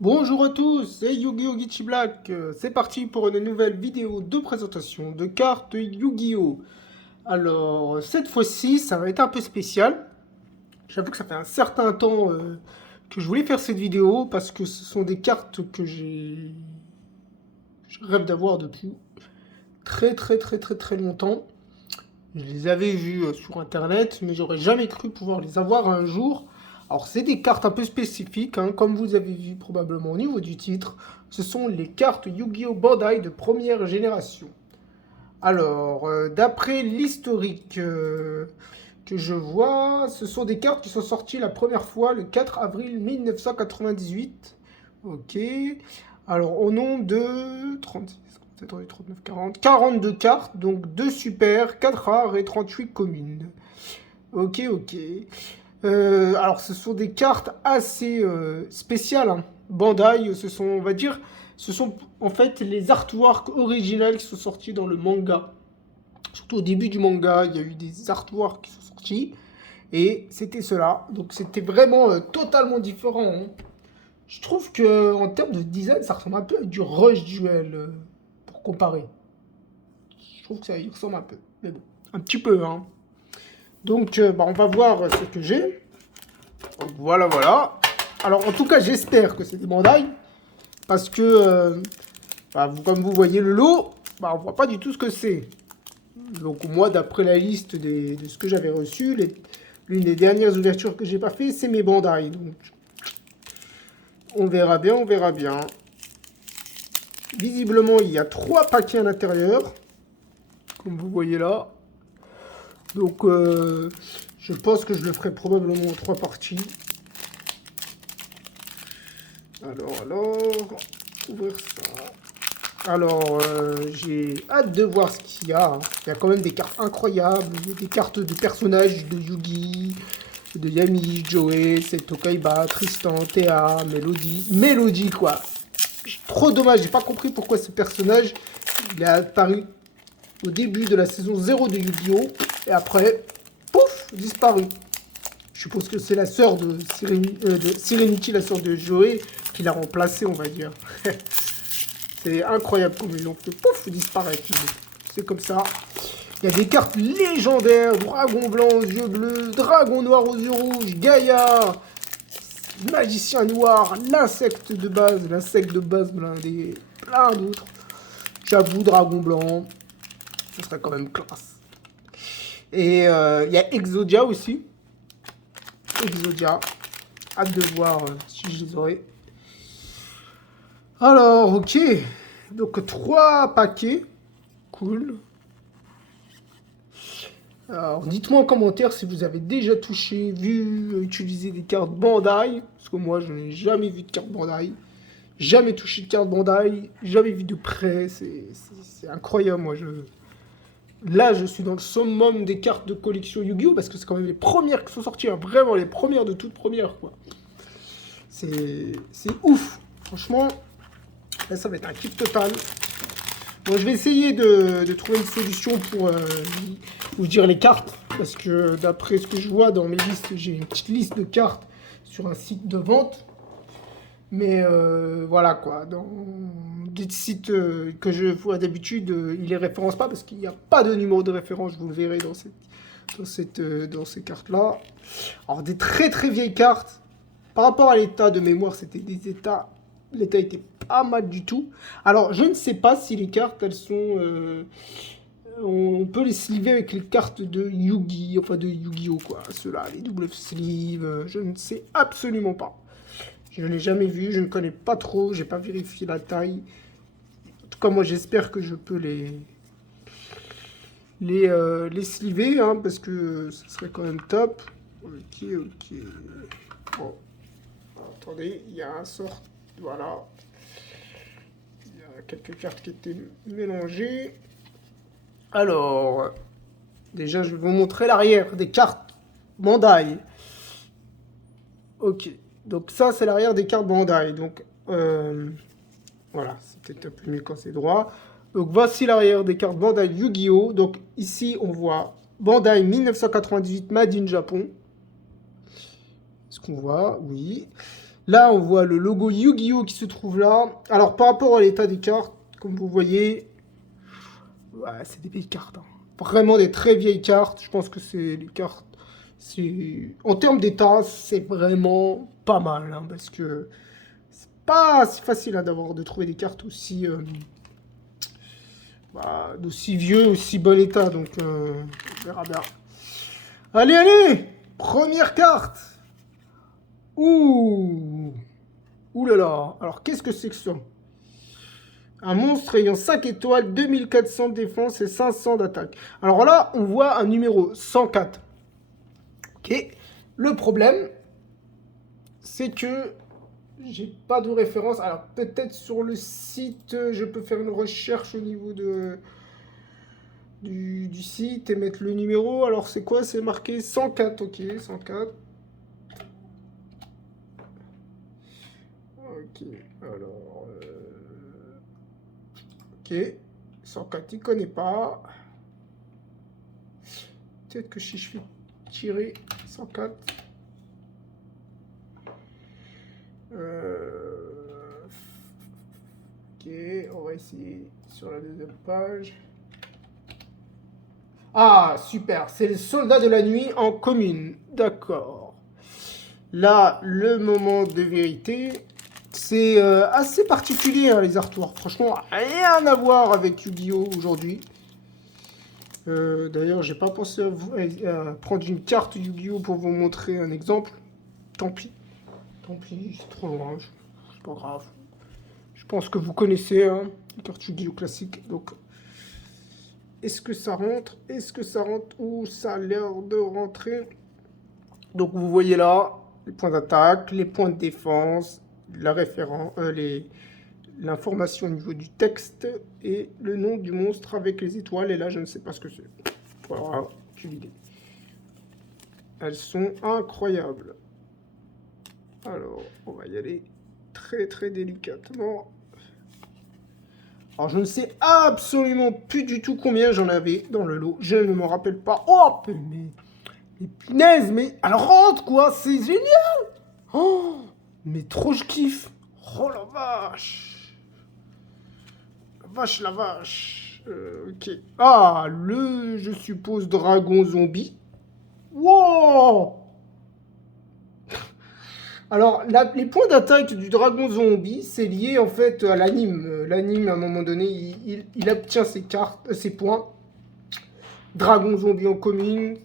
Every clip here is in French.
Bonjour à tous, c'est Yu-Gi-Oh! Geechi Black. C'est parti pour une nouvelle vidéo de présentation de cartes Yu-Gi-Oh! Alors, cette fois-ci, ça va être un peu spécial. J'avoue que ça fait un certain temps que je voulais faire cette vidéo parce que ce sont des cartes que je rêve d'avoir depuis très longtemps. Je les avais vues sur internet, mais j'aurais jamais cru pouvoir les avoir un jour. Alors, c'est des cartes un peu spécifiques, hein, comme vous avez vu probablement au niveau du titre. Ce sont les cartes Yu-Gi-Oh! Bandai de première génération. Alors, d'après l'historique que je vois, ce sont des cartes qui sont sorties la première fois le 4 avril 1998. Ok. Alors, au nom de 36, 39, 40, 42 cartes, donc 2 super, 4 rares et 38 communes. Ok. Alors, ce sont des cartes assez spéciales, hein. Bandai, ce sont, on va dire, ce sont en fait les artworks originales qui sont sortis dans le manga. Surtout au début du manga, il y a eu des artworks qui sont sortis. Et c'était cela. Donc, c'était vraiment totalement différent, hein. Je trouve que en termes de design, ça ressemble un peu à du Rush Duel, pour comparer. Je trouve que ça y ressemble un peu. Mais bon, un petit peu, hein. Donc, on va voir ce que j'ai. Donc, voilà. Alors, en tout cas, j'espère que c'est des Bandai. Parce que, comme vous voyez le lot, on voit pas du tout ce que c'est. Donc, moi, d'après la liste de ce que j'avais reçu, l'une des dernières ouvertures que j'ai pas fait, c'est mes Bandai. Donc, on verra bien. Visiblement, il y a 3 paquets à l'intérieur. Comme vous voyez là. Donc, je pense que je le ferai probablement en 3 parties. Alors, ouvrir ça. Alors, j'ai hâte de voir ce qu'il y a, hein. Il y a quand même des cartes incroyables, des cartes de personnages de Yugi, de Yami, Joey, Seto Kaiba, Tristan, Théa, Mélodie quoi. Trop dommage, j'ai pas compris pourquoi ce personnage il est apparu au début de la saison 0 de Yu-Gi-Oh! Et après, pouf, disparu. Je suppose que c'est la sœur de Serenity, la sœur de Joey, qui l'a remplacé, on va dire. C'est incroyable comme ils l'ont fait, pouf, disparaître. C'est comme ça. Il y a des cartes légendaires, dragon blanc aux yeux bleus, dragon noir aux yeux rouges, Gaïa, magicien noir, l'insecte de base blindé, plein d'autres. J'avoue, dragon blanc, ça serait quand même classe. Et il y a Exodia aussi. Exodia, hâte de voir si je les aurai. Alors, ok. Donc, 3 paquets. Cool. Alors, dites-moi en commentaire si vous avez déjà touché, vu, utilisé des cartes Bandai. Parce que moi, je n'ai jamais vu de carte Bandai. Jamais touché de carte Bandai. Jamais vu de près. C'est incroyable, moi. Là, je suis dans le summum des cartes de collection Yu-Gi-Oh! Parce que c'est quand même les premières qui sont sorties, hein. Vraiment les premières de toutes premières, quoi. C'est ouf. Franchement, là, ça va être un kiff total. Bon, je vais essayer de trouver une solution pour vous dire les cartes. Parce que d'après ce que je vois dans mes listes, j'ai une petite liste de cartes sur un site de vente. Mais voilà quoi. Dans des sites que je vois d'habitude, ils les référencent pas parce qu'il n'y a pas de numéro de référence. Vous le verrez dans ces cartes-là. Alors, des très vieilles cartes. Par rapport à l'état de mémoire, c'était des états. L'état était pas mal du tout. Alors, je ne sais pas si les cartes, elles sont. On peut les sliver avec les cartes de Yugi, enfin de Yu-Gi-Oh! Quoi. Ceux-là, les double sleeves, je ne sais absolument pas. Je ne l'ai jamais vu, je ne connais pas trop, j'ai pas vérifié la taille. En tout cas, moi, j'espère que je peux les sliver, hein, parce que ce serait quand même top. Ok. Bon, attendez, il y a un sort. Voilà. Il y a quelques cartes qui étaient mélangées. Alors, déjà, je vais vous montrer l'arrière des cartes Bandai. Ok, donc ça, c'est l'arrière des cartes Bandai. Donc, voilà, c'est peut-être un peu mieux quand c'est droit. Donc, voici l'arrière des cartes Bandai Yu-Gi-Oh! Donc, ici, on voit Bandai 1998 Made in Japon. Est-ce qu'on voit? Oui. Là, on voit le logo Yu-Gi-Oh! Qui se trouve là. Alors, par rapport à l'état des cartes, comme vous voyez, ouais, c'est des vieilles cartes. Hein. Vraiment des très vieilles cartes. Je pense que c'est les cartes... En termes d'état, c'est vraiment pas mal. Hein, parce que c'est pas si facile hein, de trouver des cartes aussi... d'aussi vieux, aussi bon état. Donc, on verra bien. Allez, allez! Première carte! Ouh! Ouh là là! Alors, qu'est-ce que c'est que ça? Un monstre ayant 5 étoiles, 2400 de défense et 500 d'attaque. Alors là, on voit un numéro 104. Ok. Le problème, c'est que j'ai pas de référence. Alors, peut-être sur le site, je peux faire une recherche au niveau du site et mettre le numéro. Alors, c'est quoi? C'est marqué 104. Ok, 104. Ok, alors... Ok, 104, il connaît pas. Peut-être que si je fais tirer 104... Ok, on va essayer sur la deuxième page. Ah, super, c'est le soldat de la nuit en commune. D'accord. Là, le moment de vérité... C'est assez particulier, hein, les artworks. Franchement, rien à voir avec Yu-Gi-Oh! Aujourd'hui. D'ailleurs, j'ai pas pensé à prendre une carte Yu-Gi-Oh! Pour vous montrer un exemple. Tant pis. Tant pis, c'est trop loin. C'est pas grave. Je pense que vous connaissez hein, les cartes Yu-Gi-Oh! Classiques. Donc, est-ce que ça rentre? Est-ce que ça rentre? Ou ça a l'air de rentrer? Donc, vous voyez là, les points d'attaque, les points de défense, la référence, l'information au niveau du texte et le nom du monstre avec les étoiles. Et là, je ne sais pas ce que c'est. Voilà, aucune idée. Elles sont incroyables. Alors, on va y aller très très délicatement. Alors, je ne sais absolument plus du tout combien j'en avais dans le lot. Je ne m'en rappelle pas. Oh, mais punaise, mais elle rentre quoi, c'est génial. Oh, mais trop je kiffe. Oh la vache. La vache, la vache. Ok. Ah, je suppose, dragon zombie. Wow. Alors, les points d'attaque du dragon zombie, c'est lié en fait à l'anime. L'anime, à un moment donné, il obtient ses cartes, ses points. Dragon zombie en commune.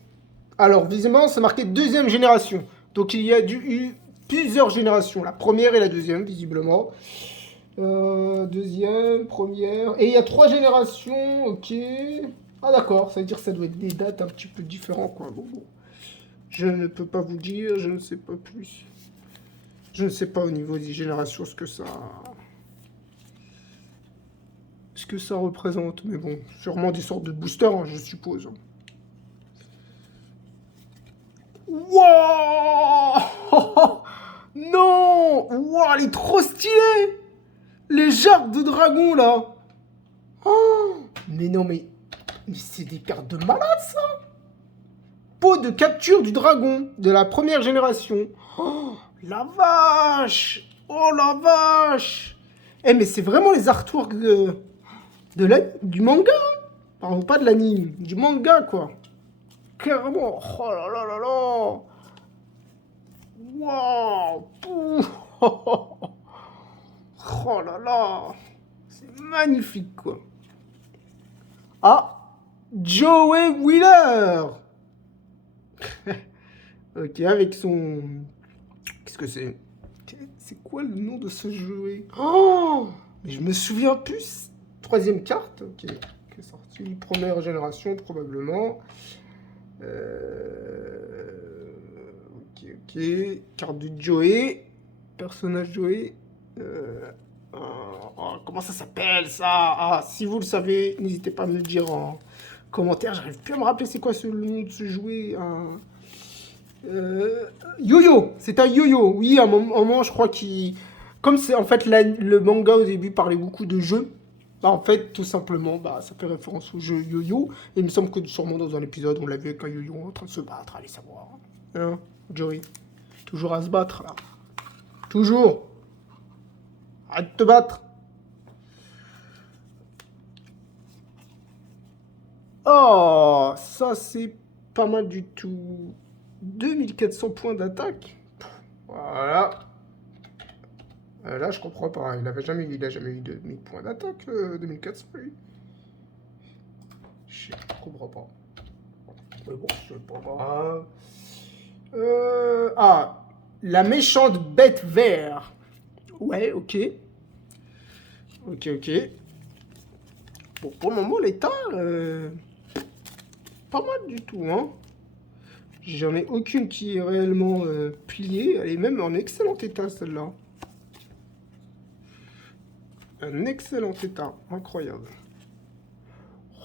Alors, visiblement, c'est marqué deuxième génération. Donc, il y a eu plusieurs générations. La première et la deuxième, visiblement. Deuxième, première. Et il y a 3 générations, ok. Ah d'accord, ça veut dire que ça doit être des dates un petit peu différentes, quoi. Bon. Je ne peux pas vous dire, je ne sais pas plus. Je ne sais pas au niveau des générations ce que ça représente. Mais bon, sûrement des sortes de boosters, hein, je suppose. Wouah. Non. Wouah, elle est trop stylée. Les gerbes de dragon, là. Oh, mais non, mais c'est des cartes de malade, ça. Pot de capture du dragon de la première génération. Oh, la vache. Oh, la vache. Eh, mais c'est vraiment les artworks du manga. Pardon, pas de l'anime, du manga, quoi. Clairement. Oh là là là là. Waouh. Oh là là. C'est magnifique, quoi. Ah, Joey Wheeler. Ok, avec son... Qu'est-ce que c'est? C'est quoi le nom de ce jouet? Oh, mais je me souviens plus. 3e carte, ok. Qui est sortie, première génération probablement. Ok. Carte de Joey. Personnage Joey. Comment ça s'appelle ça? Ah, si vous le savez, n'hésitez pas à me le dire en commentaire. J'arrive plus à me rappeler c'est quoi le nom de ce jouet. Yo-Yo, c'est un yo-yo. Oui, à un moment, je crois qu'il... Comme c'est en fait le manga au début parlait beaucoup de jeux, bah, en fait, tout simplement, bah, ça fait référence au jeu yo-yo. Et il me semble que sûrement dans un épisode, on l'a vu avec un yo-yo en train de se battre. Allez savoir. Hein, Joey. Toujours à se battre, là. Toujours. Arrête de te battre. Oh, ça c'est pas mal du tout. 2400 points d'attaque. Voilà. Là, je comprends pas. Il a jamais eu 2000 points d'attaque, 2400, lui. Je comprends pas. Mais bon, c'est pas grave. Ah, la méchante bête verte. Ouais, ok. Ok. Bon, pour le moment, l'état, pas mal du tout, hein. J'en ai aucune qui est réellement pliée. Elle est même en excellent état, celle-là. Un excellent état, incroyable.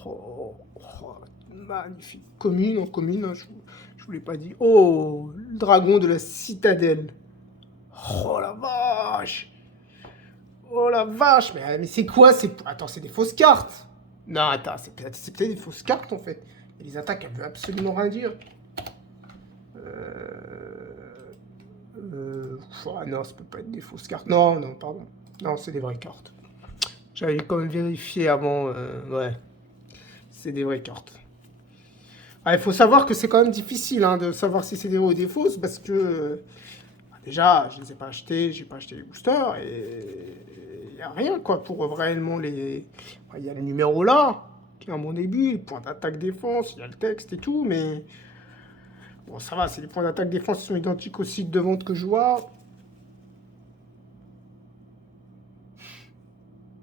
Oh, magnifique. Commune, en commune, hein, je vous l'ai pas dit. Oh, le dragon de la citadelle. Oh la vache. Oh la vache. Mais c'est quoi? Attends, c'est des fausses cartes. Non, attends, c'est peut-être des fausses cartes en fait. Et les attaques, elles veulent absolument rien dire. Ah non, ça peut pas être des fausses cartes. Non, pardon. Non, c'est des vraies cartes. J'avais quand même vérifié avant. Ouais, c'est des vraies cartes. Il faut savoir que c'est quand même difficile hein, de savoir si c'est des vraies ou des fausses parce que déjà, je ne les ai pas achetés, j'ai pas acheté les boosters et il n'y a rien quoi pour réellement les. Il y a le numéro là, qui est à mon début, les points d'attaque défense, il y a le texte et tout, mais bon, ça va, c'est les points d'attaque défense qui sont identiques au site de vente que je vois.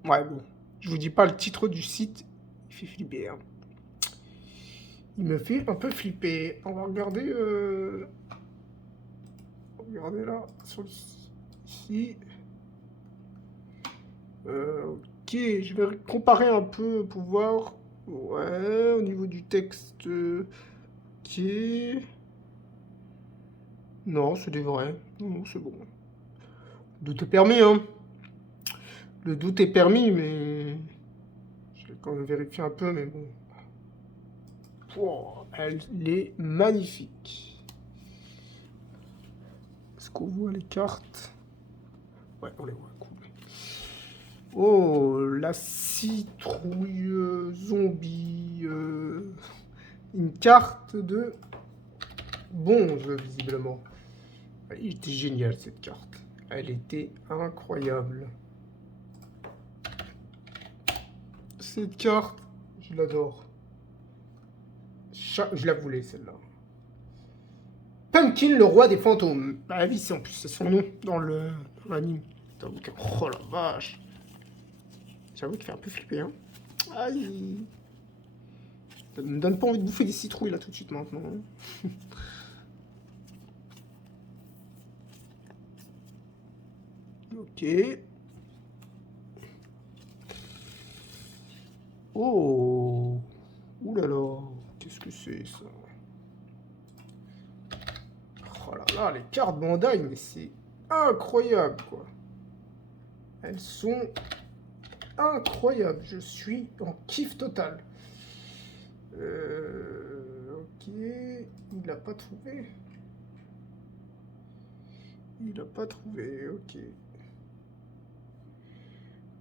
Ouais, bon, je vous dis pas le titre du site, il fait flipper. Hein. Il me fait un peu flipper. On va regarder. Regardez là, sur le... ici. Ok, je vais comparer un peu pour voir. Ouais, au niveau du texte. Ok. Non, c'est des vrais. Non, c'est bon. Le doute est permis, hein. Le doute est permis, mais. Je vais quand même vérifier un peu, mais bon. Wow, elle est magnifique. Est-ce qu'on voit les cartes? Ouais, on les voit. Cool. Oh, la citrouille zombie. Une carte de bonze, visiblement. Elle était géniale, cette carte. Elle était incroyable. Cette carte, je l'adore. Je la voulais, celle-là. Pumpkin, le roi des fantômes. Bah oui, c'est en plus, c'est son nom dans l'anime. Oh la vache. J'avoue qu'il fait un peu flipper, hein. Aïe. Ça me donne pas envie de bouffer des citrouilles, là, tout de suite, maintenant. Hein. Ok. Oh. Ouh là là. Qu'est-ce que c'est, ça? Oh là là, les cartes Bandai, mais c'est incroyable, quoi. Elles sont incroyables. Je suis en kiff total. Ok. Il l'a pas trouvé. Il a pas trouvé, ok.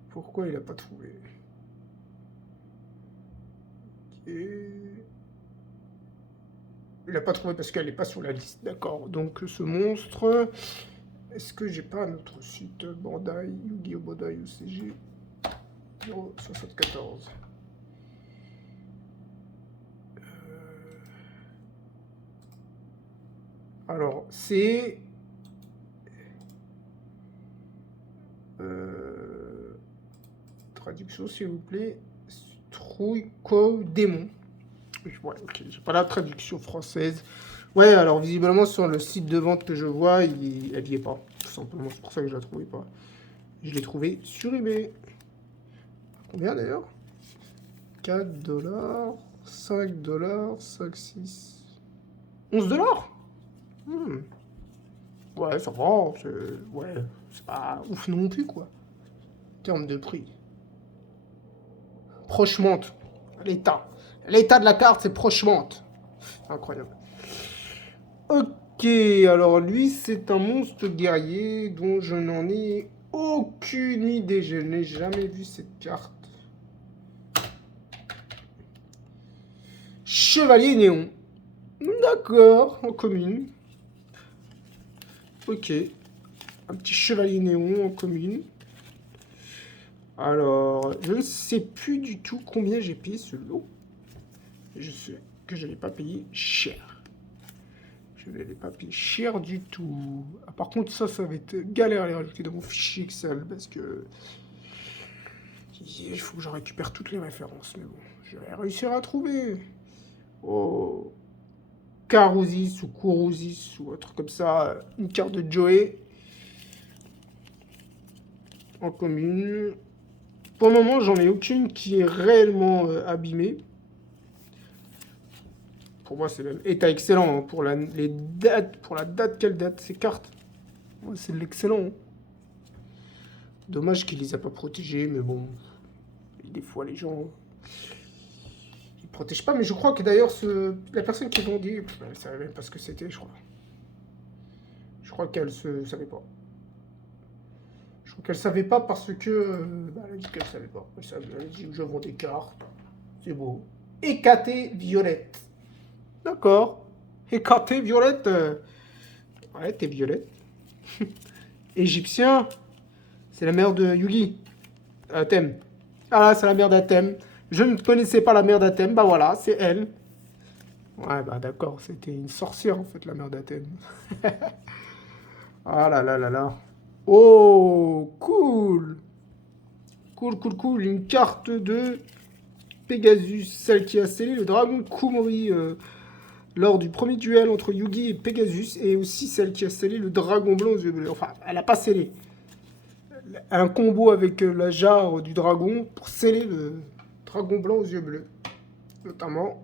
Pourquoi il a pas trouvé? Ok. Il a pas trouvé parce qu'elle n'est pas sur la liste, d'accord. Donc ce monstre, est-ce que j'ai pas un autre site Bandai, Yu-Gi-Oh! Bandai UCG 074. Alors c'est traduction s'il vous plaît, Trouille démon. Ouais, ok, j'ai pas la traduction française. Ouais, alors visiblement sur le site de vente que je vois, elle y est pas. Tout simplement, c'est pour ça que je la trouvais pas. Je l'ai trouvé sur eBay. Combien d'ailleurs? 4 $, 5 $, 5, 6... 11 $. Ouais, ça va, ouais, c'est pas ouf non plus, quoi. En termes de prix. Prochement. L'état. L'état de la carte, c'est prochement. Incroyable. Ok. alors lui, c'est un monstre guerrier dont je n'en ai aucune idée. Je n'ai jamais vu cette carte. Chevalier néon. D'accord, en commune. Ok. Un petit chevalier néon en commune. Alors, je ne sais plus du tout combien j'ai payé ce lot. Je sais que je n'ai pas payé cher. Je ne l'ai pas payé cher du tout. Ah, par contre, ça va être galère à les rajouter dans mon fichier Excel parce que il faut que je récupère toutes les références. Mais bon, je vais réussir à trouver. Oh, Carousis ou Kourousis ou un truc comme ça. Une carte de Joey en commune. Pour le moment, j'en ai aucune qui est réellement abîmée. Pour moi, c'est même état excellent hein, pour les dates, pour la date qu'elle date ces cartes. Ouais, c'est de l'excellent. Hein. Dommage qu'il les a pas protégées, mais bon, des fois les gens ils protègent pas. Mais je crois que d'ailleurs la personne qui vendait, elle savait même pas ce que c'était, je crois. Je crois qu'elle se savait pas. Je crois qu'elle savait pas parce que elle a dit qu'elle savait pas. Elle a dit je vends des cartes, c'est beau. Hécaté violette. D'accord. Hécaté violette. Ouais, t'es violette. Égyptien. C'est la mère de Yugi. Athème. Ah là, c'est la mère d'Athème. Je ne connaissais pas la mère d'Athème. Bah voilà, c'est elle. Ouais, bah d'accord. C'était une sorcière, en fait, la mère d'Athème. Ah là là là là. Oh, cool. Cool, cool, cool. Une carte de Pegasus. Celle qui a scellé le dragon Kumori lors du premier duel entre Yugi et Pegasus. Et aussi celle qui a scellé le dragon blanc aux yeux bleus. Enfin, elle n'a pas scellé. Un combo avec la jarre du dragon pour sceller le dragon blanc aux yeux bleus. Notamment,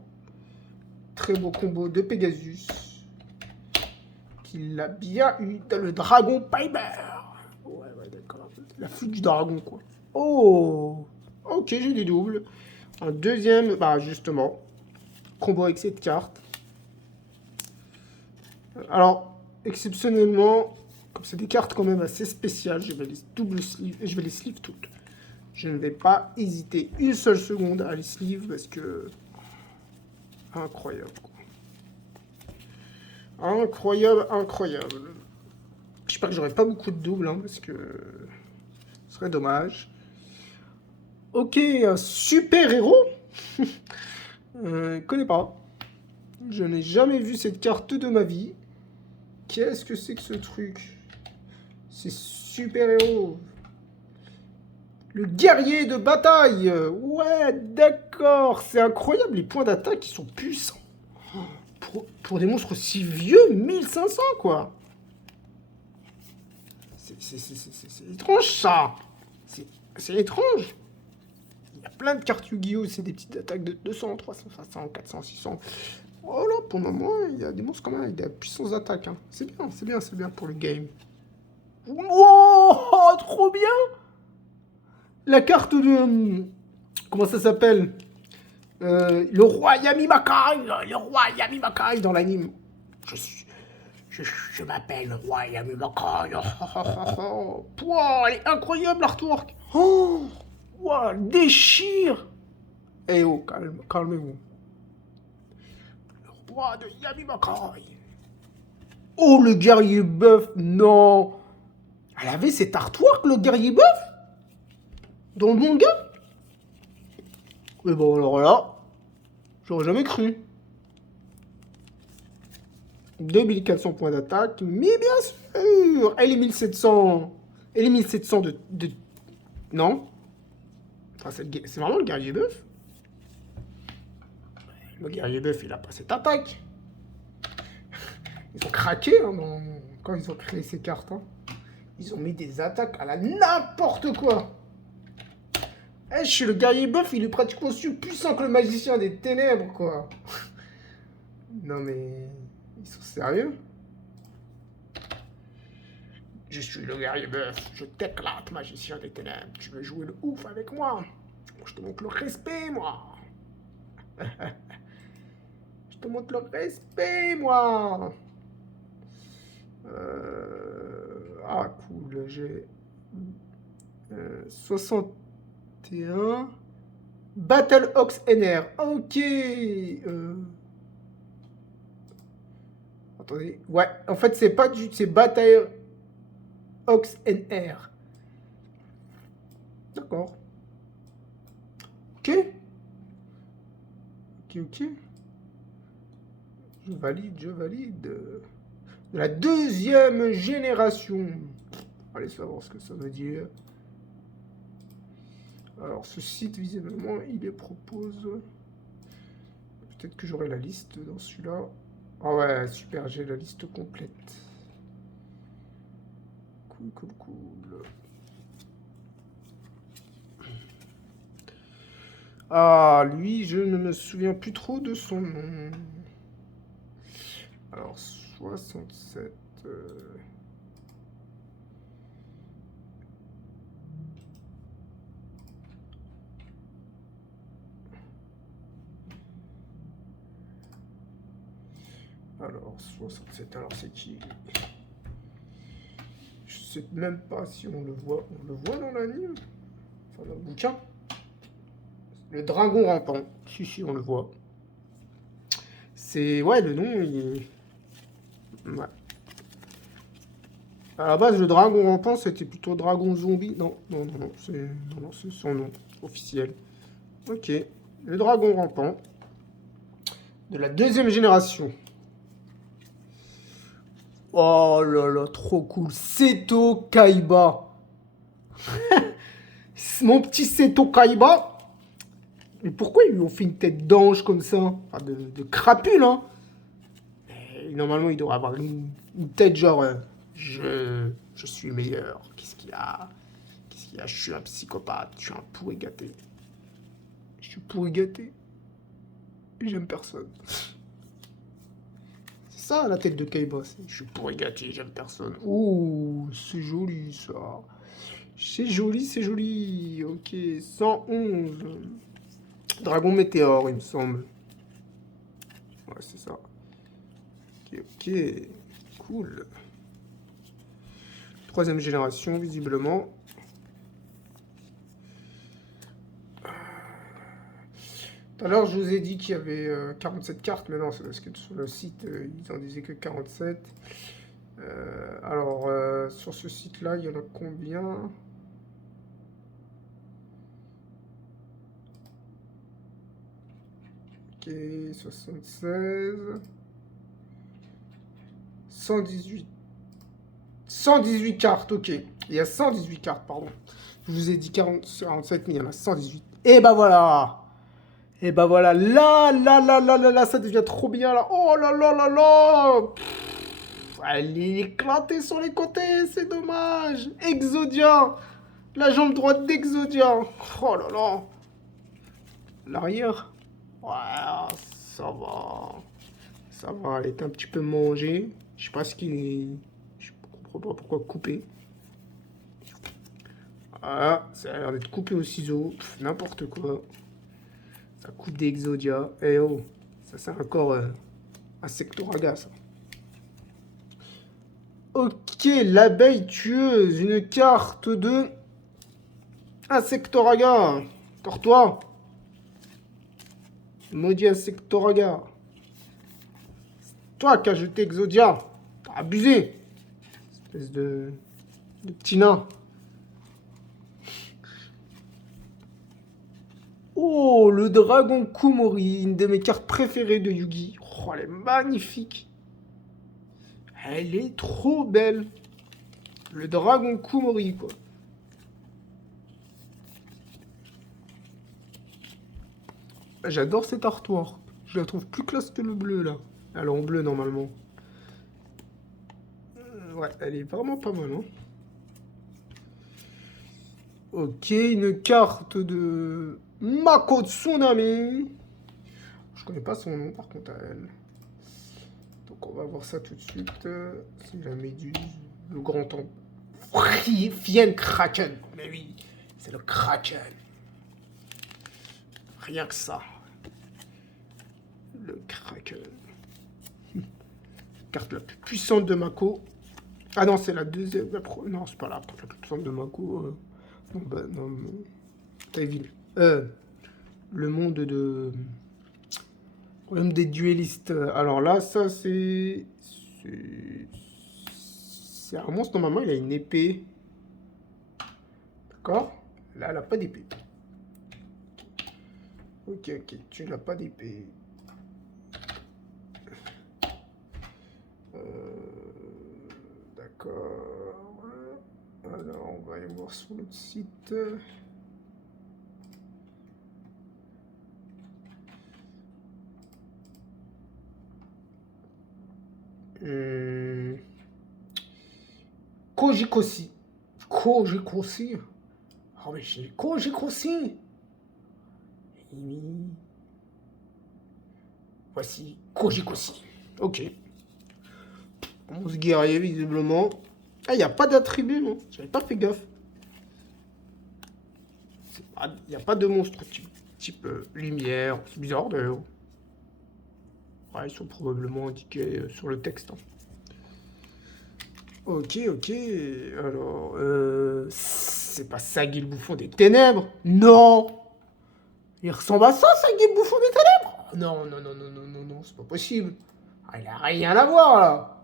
très beau combo de Pegasus. Qu'il a bien eu dans le dragon Piper. Ouais, d'accord. La flûte du dragon, quoi. Oh, ok, j'ai des doubles. Un deuxième, bah justement, combo avec cette carte. Alors, exceptionnellement, comme c'est des cartes quand même assez spéciales, je vais les double sleeve et je vais les sleeve toutes. Je ne vais pas hésiter une seule seconde à les sleeve parce que incroyable. Quoi. Incroyable, incroyable. J'espère que j'aurai pas beaucoup de doubles hein, parce que ce serait dommage. Ok, un super héros. Connais pas. Je n'ai jamais vu cette carte de ma vie. Qu'est-ce que c'est que ce truc? C'est super héros. Le guerrier de bataille. Ouais, d'accord. C'est incroyable. Les points d'attaque, ils sont puissants. Pour des monstres si vieux, 1500, quoi. C'est étrange, ça. C'est étrange. Il y a plein de cartes Yu-Gi-Oh! C'est des petites attaques de 200, 300, 500, 400, 600. Oh là, pour le moment, il y a des monstres quand même avec des puissances d'attaque. Hein. C'est bien, c'est bien, c'est bien pour le game. Wow, trop bien. La carte de... Comment ça s'appelle le roi Yamimakai. Le roi Yamimakai dans l'anime. Je m'appelle le roi Yamimakai. Pouah, elle est incroyable l'artwork. Oh, wow, elle déchire. Eh oh, calmez-vous. Le roi de Yamimakai. Oh, le guerrier bœuf. Non. Elle avait cet artwork, le guerrier bœuf dans le manga. Mais bon, alors là, j'aurais jamais cru. 2400 points d'attaque, mais bien sûr. Elle est 1700. Elle est 1700 de... Non. Enfin, c'est vraiment le guerrier bœuf. Le guerrier bœuf, il a pas cette attaque. Ils ont craqué hein, quand ils ont créé ces cartes. Hein. Ils ont mis des attaques à la n'importe quoi. Eh, je suis le guerrier bœuf, il est pratiquement aussi puissant que le magicien des ténèbres, quoi. Non mais... Ils sont sérieux? Je suis le guerrier bœuf, je t'éclate, magicien des ténèbres. Tu veux jouer le ouf avec moi? Je te montre le respect, moi. Je te montre le respect, moi. Ah, cool. J'ai 61. Battle Ox NR. Ok. Attendez. Ouais, en fait, c'est pas du. C'est Battle Ox NR. D'accord. Ok. Ok, ok. Je valide, je valide. De la deuxième génération. Allez savoir ce que ça veut dire. Alors, ce site, visiblement, il les propose. Peut-être que j'aurai la liste dans celui-là. Ah ouais, super, j'ai la liste complète. Cool, cool, cool. Ah, lui, je ne me souviens plus trop de son nom. Alors, 67. Alors, 67, alors c'est qui? Je sais même pas si on le voit. On le voit dans l'anime? Enfin, dans le bouquin. Le dragon rampant. Si, si, on le voit. C'est... Ouais, le nom, il... Ouais. À la base, le dragon rampant, c'était plutôt dragon zombie. Non, non, non, non, c'est son nom officiel. Ok. Le dragon rampant. De la deuxième génération. Oh là là, trop cool. Seto Kaiba. Mon petit Seto Kaiba. Mais pourquoi ils lui ont fait une tête d'ange comme ça? Enfin, de crapule, hein. Et normalement, il devrait avoir une tête genre... je suis meilleur. Qu'est-ce qu'il y a? Qu'est-ce qu'il y a? Je suis un psychopathe. Je suis un pourri gâté. Je suis pourri gâté. Et j'aime personne. C'est ça, la tête de Kaiba. Je suis pourri gâté, j'aime personne. Ouh, c'est joli, ça. C'est joli, c'est joli. Ok, 111. Dragon Météore, il me semble. Ouais, c'est ça. Ok, ok. Cool. Troisième génération, visiblement. Tout à l'heure, je vous ai dit qu'il y avait 47 cartes, mais non, c'est parce que sur le site, ils en disaient que 47. Alors, sur ce site-là, il y en a combien? Ok, 76. 118. 118 cartes, ok. Il y a 118 cartes, pardon. Je vous ai dit 47, mais il y en a 118. Et bah voilà. Et bah voilà. Là, là, là, là, là, là, ça devient trop bien, là. Oh là là là là. Elle est éclatée sur les côtés, c'est dommage. Exodia. La jambe droite d'Exodia. Oh là là. L'arrière. Ouais, ça va. Ça va, elle est un petit peu mangée. Je sais pas ce qu'il est... Je comprends pas pourquoi couper. Ah, ça a l'air d'être coupé au ciseau. N'importe quoi. Ça coupe des Exodia. Eh oh, ça c'est encore un Sectoraga, ça. Ok, l'abeille tueuse. Une carte de Insectoraga. Tortoi. Maudit Insectoraga. Toi qui as jeté Exodia. T'as abusé. Espèce de petit nain. Oh, le dragon Kumori, une de mes cartes préférées de Yugi. Oh, elle est magnifique. Elle est trop belle. Le dragon Kumori, quoi. J'adore cet artwork. Je la trouve plus classe que le bleu, là. Elle est en bleu, normalement. Ouais, elle est vraiment pas mal, hein. Ok, une carte de Mako Tsunami. Je connais pas son nom, par contre, à elle. Donc, on va voir ça tout de suite. C'est la méduse. Le grand temple. Fien Kraken. Mais oui, c'est le Kraken. Rien que ça. Le Kraken. Carte la plus puissante de Mako. Ah non, c'est la deuxième. Non, c'est pas la centre de Mako. Non, bah, non, t'as vu. Le monde de. Royaume des duellistes. Alors là, ça, c'est. C'est un monstre, normalement, il a une épée. D'accord? Là, elle a pas d'épée. Ok, ok, tu n'as pas d'épée. D'accord. Alors, on va aller voir sur l'autre site. Hum, Kojikosi. Kojikosi. Oh, mais j'ai Kojikosi. Voici Kojikosi. Ok. 11 guerriers, visiblement. Ah, il n'y a pas d'attribut, non? J'avais pas fait gaffe. Il n'y a pas de monstre type lumière. C'est bizarre, d'ailleurs. Ouais, ils sont probablement indiqués sur le texte. Hein. Ok, ok. Alors, c'est pas Sagi le bouffon des ténèbres? Non! Il ressemble à ça, Sagi le bouffon des ténèbres? Non, non, non, non, non, non, non, c'est pas possible. Ah, il a rien à voir, là.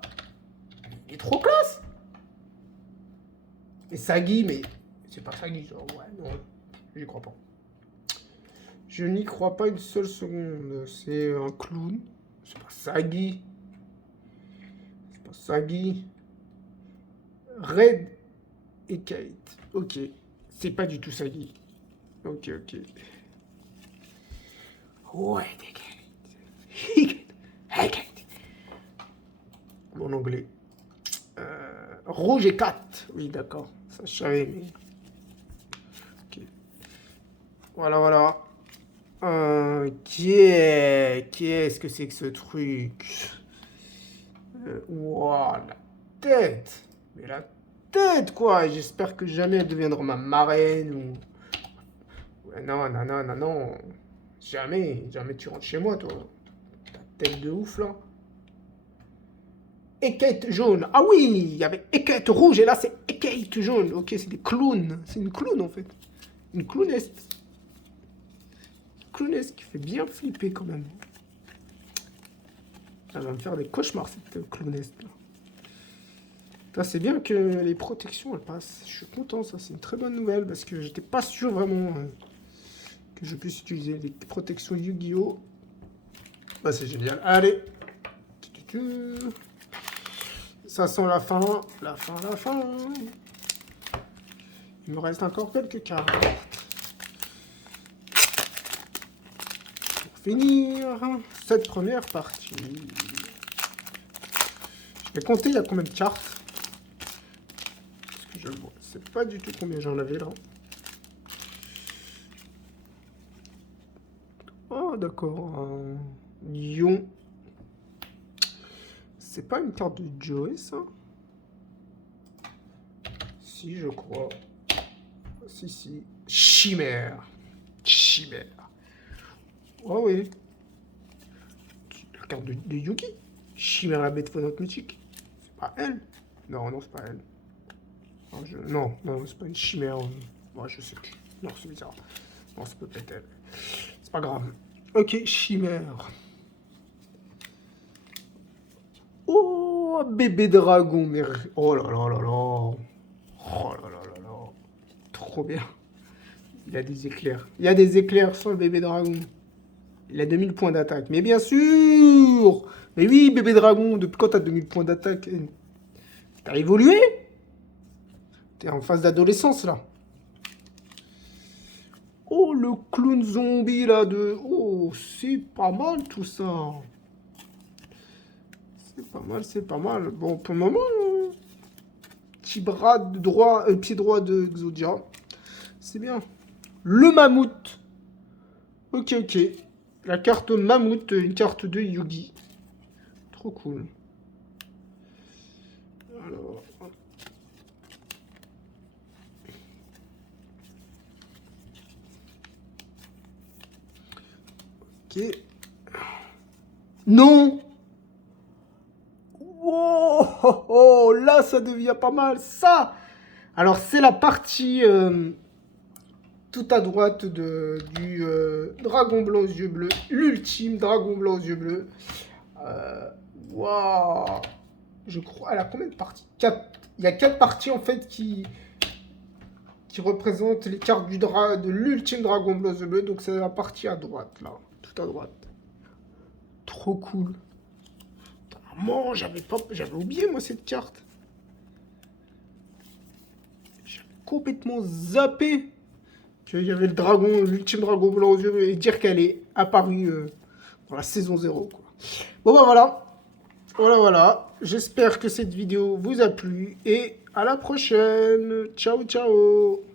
Il est trop classe. Et Sagi, mais c'est pas Sagi, genre, ouais, non, j'y crois pas. Je n'y crois pas une seule seconde. C'est un clown. C'est pas Sagi. C'est pas Sagi. Red et Kate. Ok. C'est pas du tout Sagi. Ok, ok. Ouais, Kate. Kate. Mon anglais. Rouge et 4. Oui, d'accord. Ça, je savais, mais. Ok. Voilà, voilà. Qu'est-ce que c'est que ce truc? Wow, la tête. Mais la tête, quoi. J'espère que jamais elle deviendra ma marraine ou. Ouais, non, non, non, non, non. Jamais, jamais tu rentres chez moi, toi. Ta tête de ouf, là. Équette jaune. Ah oui, il y avait équette rouge et là, c'est équette jaune. Ok, c'est des clowns. C'est une clown, en fait. Une clownesse. Clownesse qui fait bien flipper, quand même. Elle va me faire des cauchemars, cette clownesse, là. C'est bien que les protections elles passent. Je suis content, ça c'est une très bonne nouvelle parce que j'étais pas sûr vraiment que je puisse utiliser les protections Yu-Gi-Oh! Bah c'est génial. Allez. Ça sent la fin. La fin, la fin. Il me reste encore quelques cartes. Pour finir cette première partie. Je vais compter il y a combien de cartes. Je ne sais pas du tout combien j'en avais là. Oh d'accord. Lyon. C'est pas une carte de Joey ça? Si je crois. Si si. Chimère. Chimère. Oh oui. La carte de Yugi. Chimère la bête faisante mythique. C'est pas elle. Non, non, c'est pas elle. Non, non, c'est pas une chimère. Moi, je sais plus. Non, c'est bizarre. Non, c'est peut-être elle. C'est pas grave. Ok, chimère. Oh, bébé dragon. Mais... Oh là là là là. Oh là là là là. Trop bien. Il a des éclairs. Il y a des éclairs sur le bébé dragon. Il a 2000 points d'attaque. Mais bien sûr. Mais oui, bébé dragon. Depuis quand t'as 2000 points d'attaque? T'as évolué? T'es en phase d'adolescence, là. Oh, le clown zombie, là, de... Oh, c'est pas mal, tout ça. C'est pas mal, c'est pas mal. Bon, pour le moment, petit bras de droit, pied droit de Exodia. C'est bien. Le mammouth. Ok, ok. La carte mammouth, une carte de Yugi. Trop cool. Alors... Ok. Non. Oh, oh, oh, là ça devient pas mal, ça. Alors, c'est la partie tout à droite du dragon blanc aux yeux bleus. L'ultime dragon blanc aux yeux bleus. Waouh. Je crois, elle a combien de parties? 4. Il y a 4 parties, en fait, qui représentent les cartes de l'ultime dragon blanc aux yeux bleus. Donc, c'est la partie à droite, là. Tout à droite. Trop cool. Maman, j'avais oublié, moi, cette carte. J'avais complètement zappé qu'il y avait le dragon, l'ultime dragon blanc aux yeux bleus, et dire qu'elle est apparue dans la saison 0, quoi. Bon, bah voilà. Voilà. J'espère que cette vidéo vous a plu, et à la prochaine. Ciao, ciao.